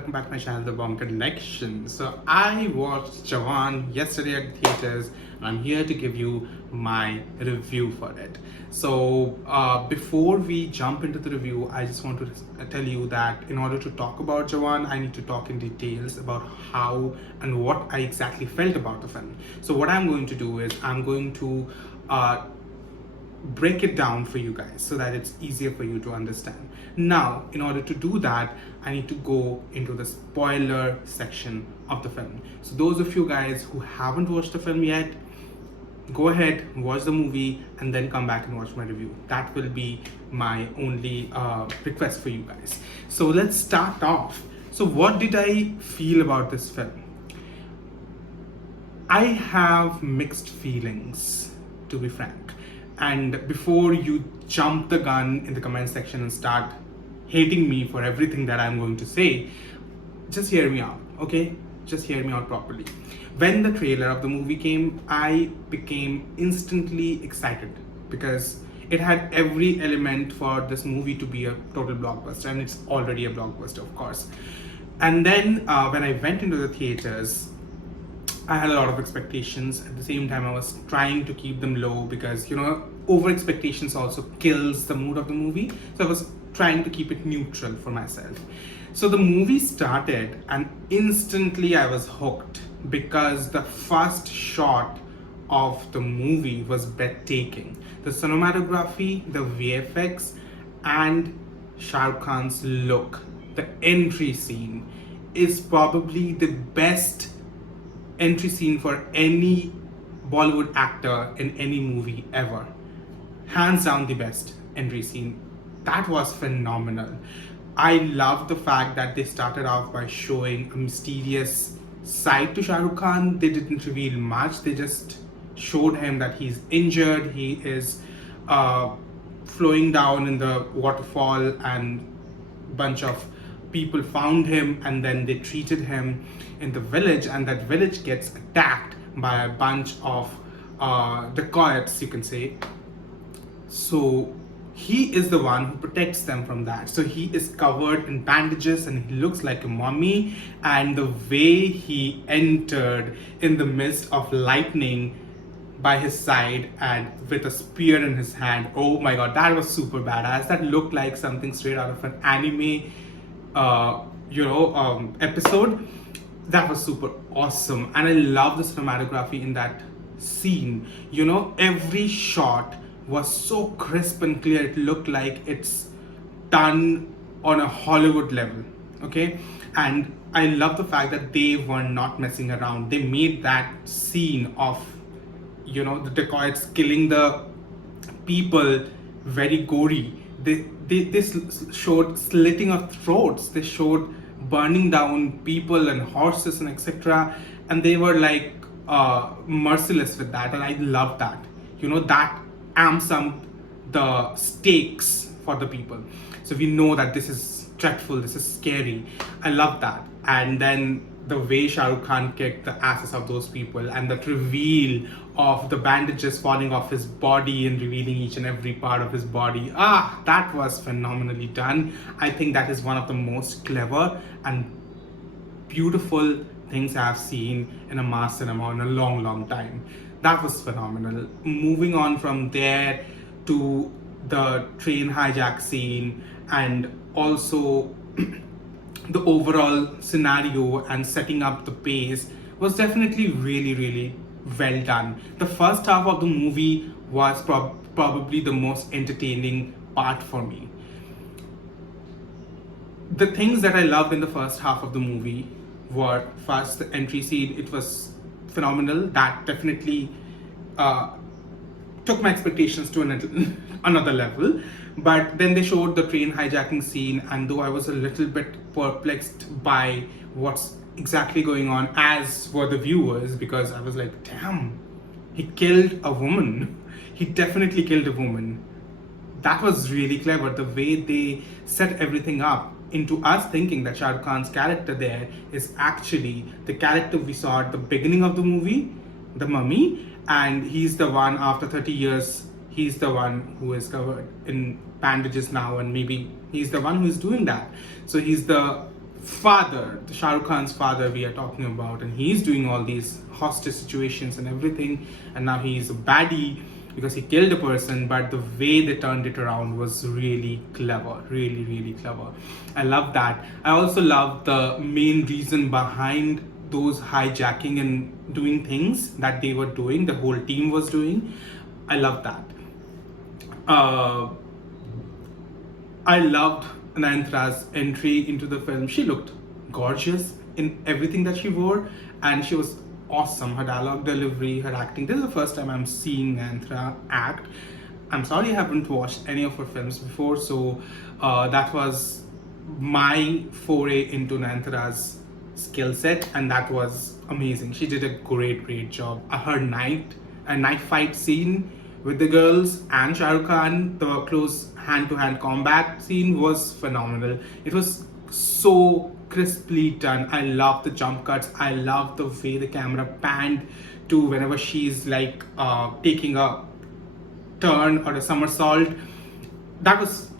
welcome back to my channel, The Bomb Connection. So I watched Jawan yesterday at the theaters, and I'm here to give you my review for it. So before we jump into the review, I just want to tell you that in order to talk about Jawan, I need to talk in details about how and what I exactly felt about the film. So what I'm going to do is I'm going to break it down for you guys so that it's easier for you to understand. Now, in order to do that, I need to go into the spoiler section of the film. So those of you guys who haven't watched the film yet, go ahead, watch the movie, and then come back and watch my review. That will be my only request for you guys. So let's start off. So what did I feel about this film? I have mixed feelings, to be frank. And before you jump the gun in the comment section and start hating me for everything that I'm going to say, just hear me out, okay? Just hear me out properly. When the trailer of the movie came, I became instantly excited because it had every element for this movie to be a total blockbuster, and it's already a blockbuster, of course. And then when I went into the theaters, I had a lot of expectations. At the same time, I was trying to keep them low because, over expectations also kills the mood of the movie. So I was trying to keep it neutral for myself. So the movie started and instantly I was hooked because the first shot of the movie was breathtaking. The cinematography, the VFX, and Shah Rukh Khan's look, the entry scene is probably the best entry scene for any Bollywood actor in any movie ever. Hands down the best entry scene. That was phenomenal. I love the fact that they started off by showing a mysterious side to Shah Rukh Khan. They didn't reveal much. They just showed him that he's injured. He is flowing down in the waterfall, and bunch of people found him, and then they treated him in the village, and that village gets attacked by a bunch of dacoits, you can say. So he is the one who protects them from that. So he is covered in bandages and he looks like a mummy, and the way he entered in the midst of lightning by his side and with a spear in his hand, oh my god, that was super badass. That looked like something straight out of an anime episode. That was super awesome, and I love the cinematography in that scene. Every shot was so crisp and clear. It looked like it's done on a Hollywood level, okay? And I love the fact that they were not messing around. They made that scene of the dacoits killing the people very gory. They showed slitting of throats. They showed burning down people and horses and etc. And they were like merciless with that, and I love that. That amps up the stakes for the people. So we know that this is dreadful, this is scary. I love that. And then the way Shah Rukh Khan kicked the asses of those people, and that reveal of the bandages falling off his body and revealing each and every part of his body. That was phenomenally done. I think that is one of the most clever and beautiful things I've seen in a mass cinema in a long time. That was phenomenal. Moving on from there to the train hijack scene, and also the overall scenario and setting up the pace was definitely really well done. The first half of the movie was probably the most entertaining part for me. The things that I loved in the first half of the movie were, first, the entry scene. It was phenomenal. That definitely took my expectations to another level. But then they showed the train hijacking scene, and though I was a little bit perplexed by what's exactly going on, as were the viewers, because I was like, damn, he killed a woman. He definitely killed a woman. That was really clever, the way they set everything up into us thinking that Shah Rukh Khan's character there is actually the character we saw at the beginning of the movie, the mummy, and he's the one, after 30 years, he's the one who is covered in bandages now, and maybe he's the one who's doing that. So he's the father, the Shah Rukh Khan's father we are talking about, and he's doing all these hostage situations and everything, and now he's a baddie because he killed a person, but the way they turned it around was really clever, really, really clever. I love that. I also love the main reason behind those hijacking and doing things that they were doing, the whole team was doing. I love that. Uh, I loved Nayanthara's entry into the film. She looked gorgeous in everything that she wore, and she was awesome. Her dialogue delivery, her acting. This is the first time I'm seeing Nayanthara act. I'm sorry I haven't watched any of her films before, so that was my foray into Nayanthara's skill set, and that was amazing. She did a great, great job. Her night fight scene with the girls and Shah Rukh Khan, the close hand-to-hand combat scene was phenomenal. It was so crisply done. I love the jump cuts. I love the way the camera panned to whenever she's like taking a turn or a somersault. That was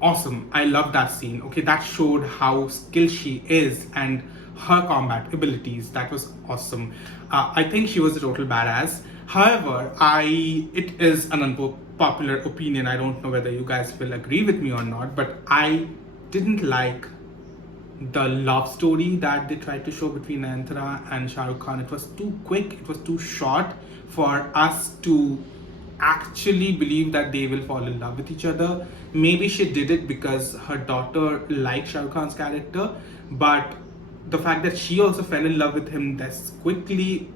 awesome. I love that scene. Okay, that showed how skilled she is and her combat abilities. That was awesome. I think she was a total badass. However, it is an unpopular opinion. I don't know whether you guys will agree with me or not, but I didn't like the love story that they tried to show between Nayanthara and Shah Rukh Khan. It was too quick, it was too short for us to actually believe that they will fall in love with each other. Maybe she did it because her daughter liked Shah Rukh Khan's character, but the fact that she also fell in love with him this quickly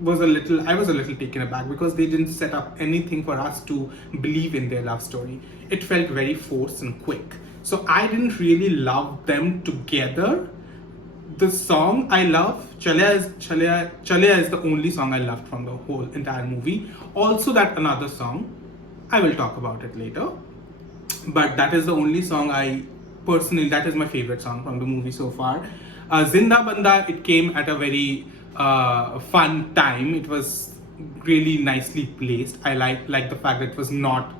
I was a little taken aback because they didn't set up anything for us to believe in their love story. It felt very forced and quick. So I didn't really love them together. The song I love, Chalya is the only song I loved from the whole entire movie. Also that another song, I will talk about it later. But that is the only song that is my favorite song from the movie so far. Zinda Banda, it came at a very fun time. It was really nicely placed. I like the fact that it was not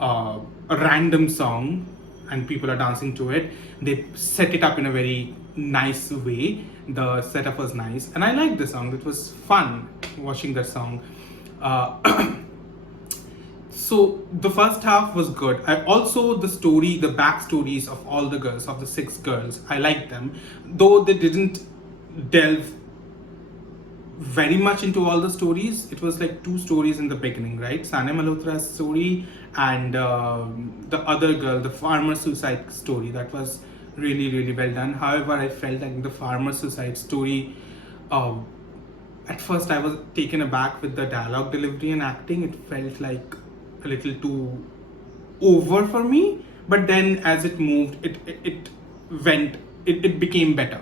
a random song and people are dancing to it. They set it up in a very nice way. The setup was nice, and I liked the song. It was fun watching the song. So the first half was good. I also the backstories of all the girls, of the 6 girls, I liked them, though they didn't delve very much into all the stories. It was like 2 stories in the beginning, right? Sania Malhotra's story and the other girl, the farmer suicide story. That was really, really well done. However, I felt like the farmer suicide story, at first I was taken aback with the dialogue delivery and acting. It felt like a little too over for me, but then as it moved, it became better.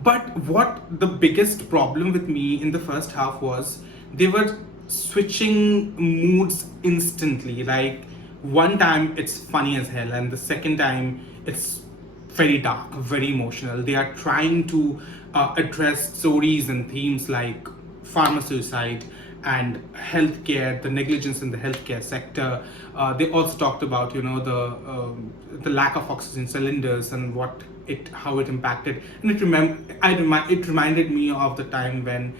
But what the biggest problem with me in the first half was they were switching moods instantly. Like one time it's funny as hell, and the second time it's very dark, very emotional. They are trying to address stories and themes like farmer suicide and healthcare, the negligence in the healthcare sector. They also talked about the lack of oxygen cylinders and how it impacted. And it reminded me of the time when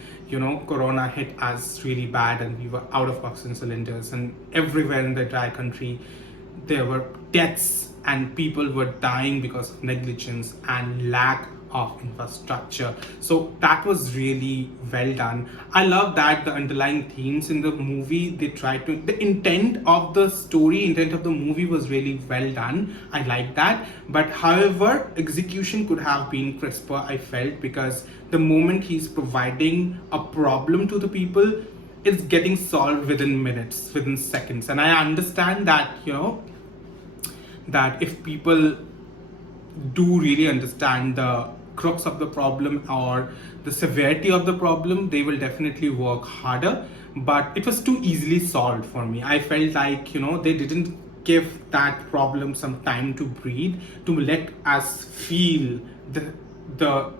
Corona hit us really bad and we were out of oxygen cylinders, and everywhere in the entire country there were deaths and people were dying because of negligence and lack of infrastructure. So that was really well done. I love that the underlying themes in the movie, the intent of the movie was really well done. I like that. But however, execution could have been crisper, I felt, because the moment he's providing a problem to the people, it's getting solved within minutes, within seconds. And I understand that, that if people do really understand the crux of the problem or the severity of the problem, they will definitely work harder. But it was too easily solved for me. I felt like they didn't give that problem some time to breathe, to let us feel the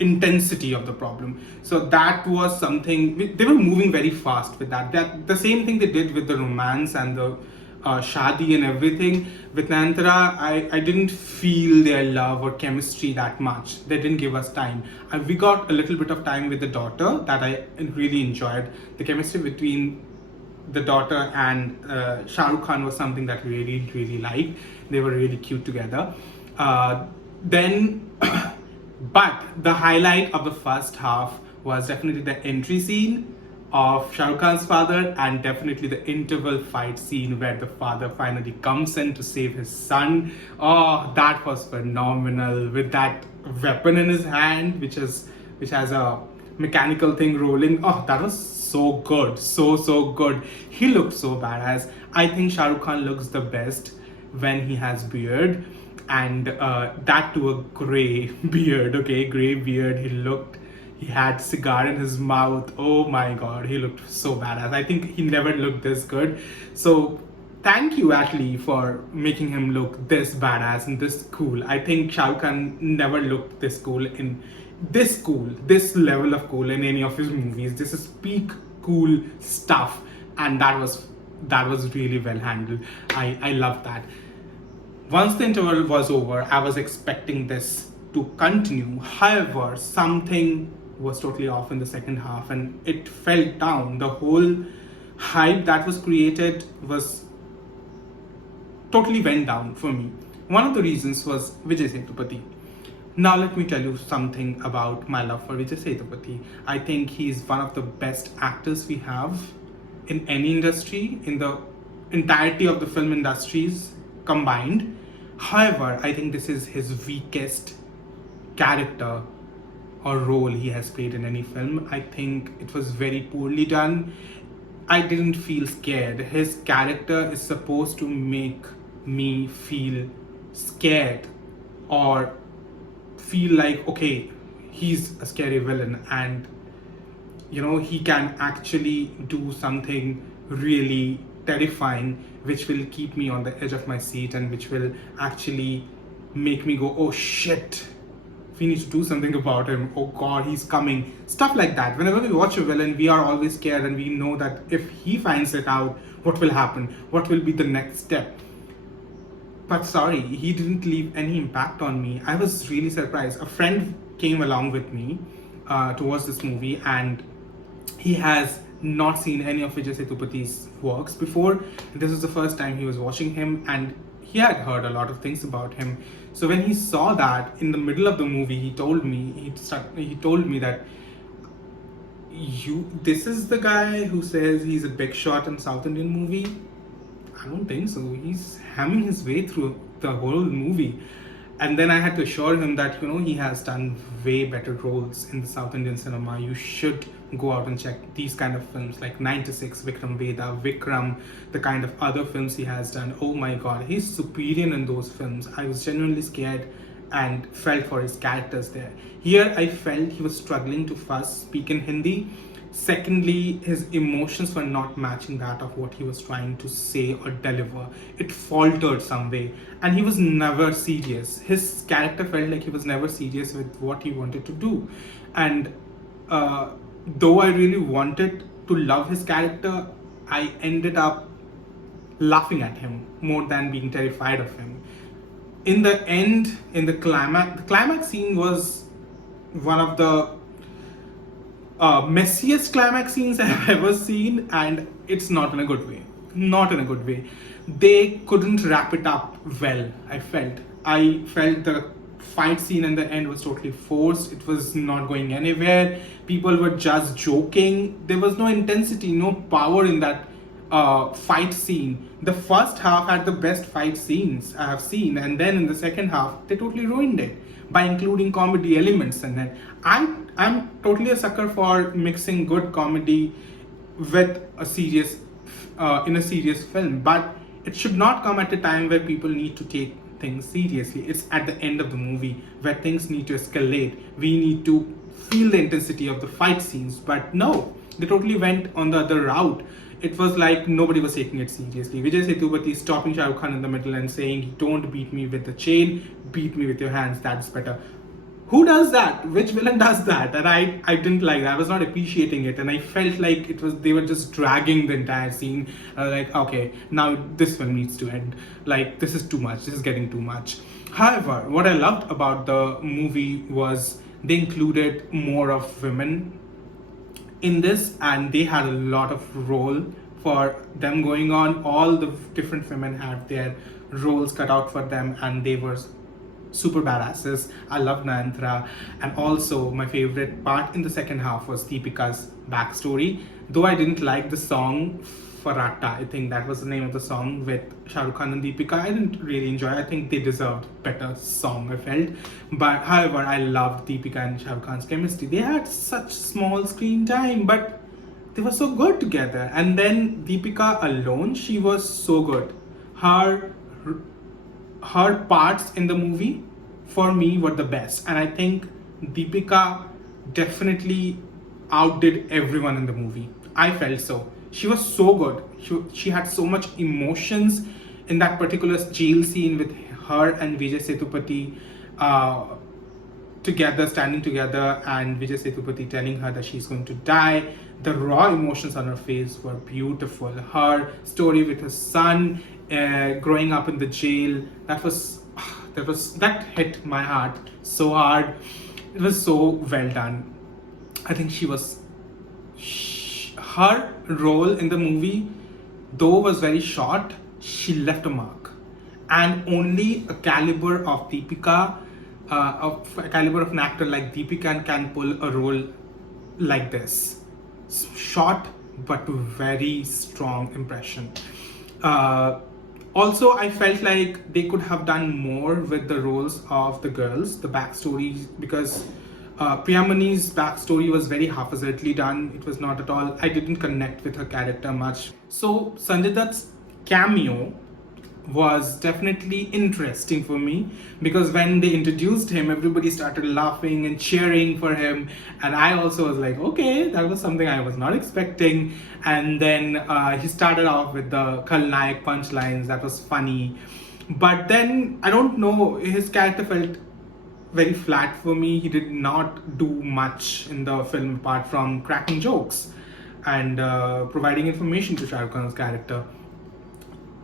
intensity of the problem. So that was something they were moving very fast with that the same thing they did with the romance and the Shadi and everything. With Nantara, I didn't feel their love or chemistry that much. They didn't give us time. We got a little bit of time with the daughter that I really enjoyed. The chemistry between the daughter and Shah Rukh Khan was something that we really liked. They were really cute together. Then, but the highlight of the first half was definitely the entry scene of Shah Rukh Khan's father, and definitely the interval fight scene where the father finally comes in to save his son. Oh, that was phenomenal, with that weapon in his hand, which has a mechanical thing rolling. Oh, that was so good, so good. He looked so badass. I think Shah Rukh Khan looks the best when he has beard, and that to a gray beard. Okay, gray beard. He had cigar in his mouth. Oh my god, he looked so badass. I think he never looked this good. So thank you, Atlee, for making him look this badass and this cool. I think Shah Rukh Khan never looked this cool, this level of cool in any of his movies. This is peak cool stuff, and that was really well handled. I love that. Once the interval was over, I was expecting this to continue. However, something was totally off in the second half, and it fell down. The whole hype that was created was totally went down for me. One of the reasons was Vijay Sethupathi. Now let me tell you something about my love for Vijay Sethupathi. I think he's one of the best actors we have in any industry, in the entirety of the film industries combined. However, I think this is his weakest character or role he has played in any film. I think it was very poorly done. I didn't feel scared. His character is supposed to make me feel scared or feel like, okay, he's a scary villain, and he can actually do something really terrifying, which will keep me on the edge of my seat and which will actually make me go, oh shit, we need to do something about him. Oh god, he's coming. Stuff like that. Whenever we watch a villain, we are always scared, and we know that if he finds it out, what will happen? What will be the next step? But sorry, he didn't leave any impact on me. I was really surprised. A friend came along with me to watch this movie, and he has not seen any of Vijay Sethupathi's works before. This was the first time he was watching him, and he had heard a lot of things about him. So when he saw that in the middle of the movie, he told me that this is the guy who says he's a big shot in South Indian movie. I don't think so. He's hamming his way through the whole movie. And then I had to assure him that he has done way better roles in the South Indian cinema. You should go out and check these kind of films like 96, Vikram Veda, Vikram, the kind of other films he has done. Oh my god, he's superior in those films. I was genuinely scared and felt for his characters there. Here I felt he was struggling to first speak in Hindi. Secondly, his emotions were not matching that of what he was trying to say or deliver. It faltered some way, and he was never serious. His character felt like he was never serious with what he wanted to do. And though I really wanted to love his character, I ended up laughing at him more than being terrified of him. In the end, in the climax scene was one of the messiest climax scenes I've ever seen, and it's not in a good way. Not in a good way. They couldn't wrap it up well, I felt. The fight scene in the end was totally forced. It was not going anywhere. People were just joking. There was no intensity, no power in that fight scene. The first half had the best fight scenes I have seen, and then in the second half, they totally ruined it by including comedy elements in it. I'm totally a sucker for mixing good comedy with a serious in a serious film, but it should not come at a time where people need to take things seriously. It's at the end of the movie where things need to escalate. We need to feel the intensity of the fight scenes, but no, they totally went on the other route. It was like nobody was taking it seriously. Vijay Sethupathi stopping Shah Rukh Khan in the middle and saying, "Don't beat me with the chain, beat me with your hands. That's better." who does that? Which villain does that? And I didn't like that. I was not appreciating it, and I felt like it was they were just dragging the entire scene. Like, okay, now this one needs to end. Like, this is too much. This is getting too much. However, what I loved about the movie was they included more of women in this, and they had a lot of role for them going on. All the different women had their roles cut out for them, and they were super badasses. I love Nayanthara, and also my favorite part in the second half was Deepika's backstory. Though I didn't like the song Farata, I think that was the name of the song with Shah Rukh Khan and Deepika. I didn't really enjoy. I think they deserved better song, I felt. But however, I loved Deepika and Shah Rukh Khan's chemistry. They had such small screen time, but they were so good together. And then Deepika alone, she was so good. Her her parts in the movie for me were the best, and I think Deepika definitely outdid everyone in the movie. I felt so. She was so good. She had so much emotions in that particular jail scene with her and Vijay Sethupathi together, standing together, and Vijay Sethupathi telling her that she's going to die. The raw emotions on her face were beautiful. Her story with her son growing up in the jail, that hit my heart so hard. It was so well done. I think her role in the movie, though was very short, she left a mark, and only a caliber of Deepika, of a caliber of an actor like Deepika can pull a role like this. Short but very strong impression. Also, I felt like they could have done more with the roles of the girls, the backstories, because Priyamani's backstory was very haphazardly done. It was not at all, I didn't connect with her character much. So Sanjay Dutt's cameo was definitely interesting for me, because when they introduced him, everybody started laughing and cheering for him, and I also was like, okay, that was something I was not expecting. And then he started off with the Khalnaik punchlines. That was funny, but then I don't know, his character felt very flat for me. He did not do much in the film apart from cracking jokes and providing information to Shah Rukh Khan's character.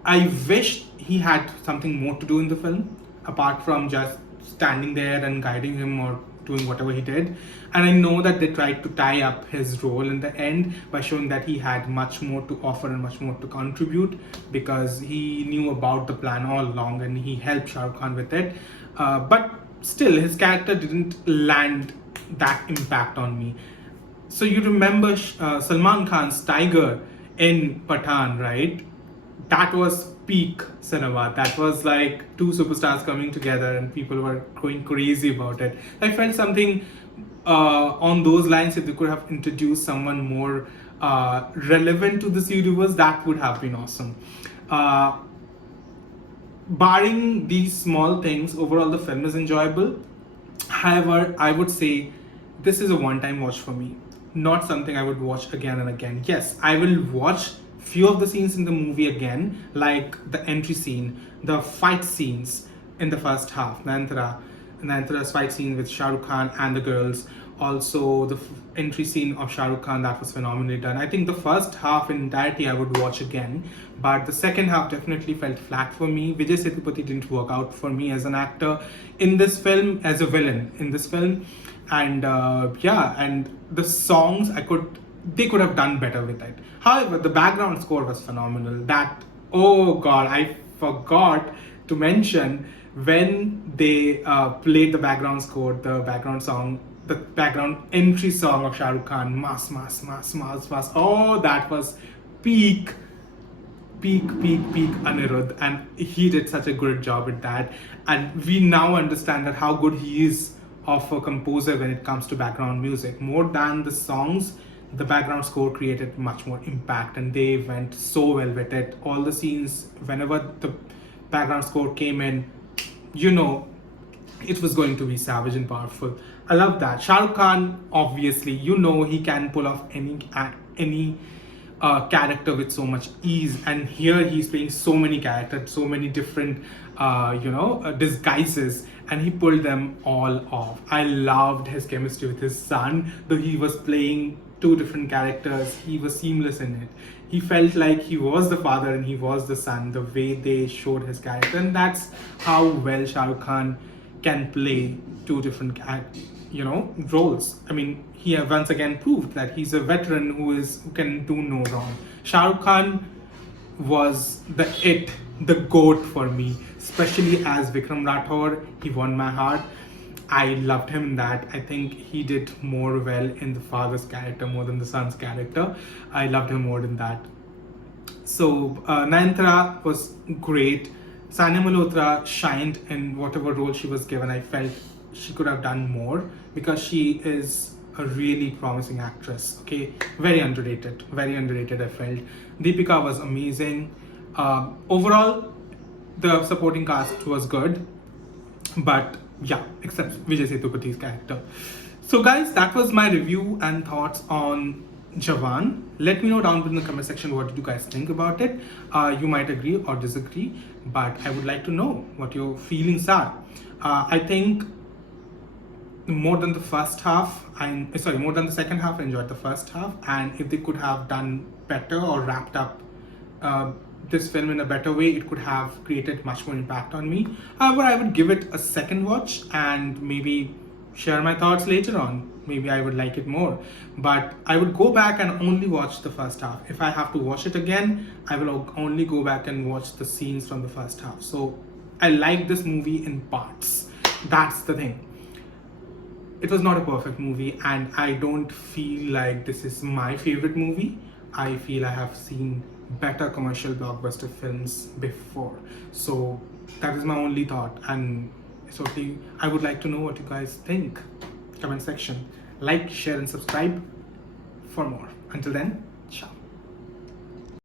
I wished he had something more to do in the film apart from just standing there and guiding him or doing whatever he did. And I know that they tried to tie up his role in the end by showing that he had much more to offer and much more to contribute, because he knew about the plan all along and he helped Shah Rukh Khan with it. But still, his character didn't land that impact on me. So you remember Salman Khan's Tiger in Pathan, right? That was peak cinema. That was like two superstars coming together and people were going crazy about it. I felt something on those lines. If they could have introduced someone more relevant to this universe, that would have been awesome. Barring these small things, overall the film is enjoyable. However, I would say this is a one-time watch for me, not something I would watch again and again. Yes, I will watch few of the scenes in the movie again, like the entry scene, the fight scenes in the first half, Nayanthara's fight scene with Shah Rukh Khan and the girls, also the entry scene of Shah Rukh Khan, that was phenomenally done. I think the first half in entirety I would watch again, but the second half definitely felt flat for me. Vijay Sethupathi didn't work out for me as an actor in this film, as a villain in this film. And and the songs, they could have done better with it. However, the background score was phenomenal. That, oh god, I forgot to mention when they played the background score, the background song, the background entry song of Shah Rukh Khan, Mas Mas Mas Mas Mas. Oh, that was peak Anirudh, and he did such a good job at that. And we now understand that how good he is of a composer when it comes to background music. More than the songs, the background score created much more impact, and they went so well with it. All the scenes, whenever the background score came in, it was going to be savage and powerful. I love that. Shah Rukh Khan, obviously, he can pull off any character with so much ease, and here he's playing so many characters, so many different disguises, and he pulled them all off. I loved his chemistry with his son, though he was playing two different characters. He was seamless in it. He felt like he was the father and he was the son, the way they showed his character. And that's how well Shah Rukh Khan can play two different roles. I mean, he once again proved that he's a veteran who can do no wrong. Shah Rukh Khan was the GOAT for me, especially as Vikram Rathore. He won my heart. I loved him in that. I think he did more well in the father's character more than the son's character. I loved him more than that. So Nayanthara was great. Sania Malhotra shined in whatever role she was given. I felt she could have done more because she is a really promising actress. Okay, very underrated I felt. Deepika was amazing. Overall, the supporting cast was good, but yeah, except Vijay Sethupathe's character. So guys, that was my review and thoughts on Jawan. Let me know down in the comment section what did you guys think about it. You might agree or disagree, but I would like to know what your feelings are. I think more than the second half, I enjoyed the first half, and if they could have done better or wrapped up this film in a better way, it could have created much more impact on me. However, I would give it a second watch and maybe share my thoughts later on. Maybe I would like it more, but I would go back and only watch the first half. If I have to watch it again, I will only go back and watch the scenes from the first half. So I like this movie in parts. That's the thing. It was not a perfect movie, and I don't feel like this is my favorite movie. I feel I have seen better commercial blockbuster films before. So that is my only thought, and it's okay. I would like to know what you guys think. Comment section. Like, share, and subscribe for more. Until then, ciao.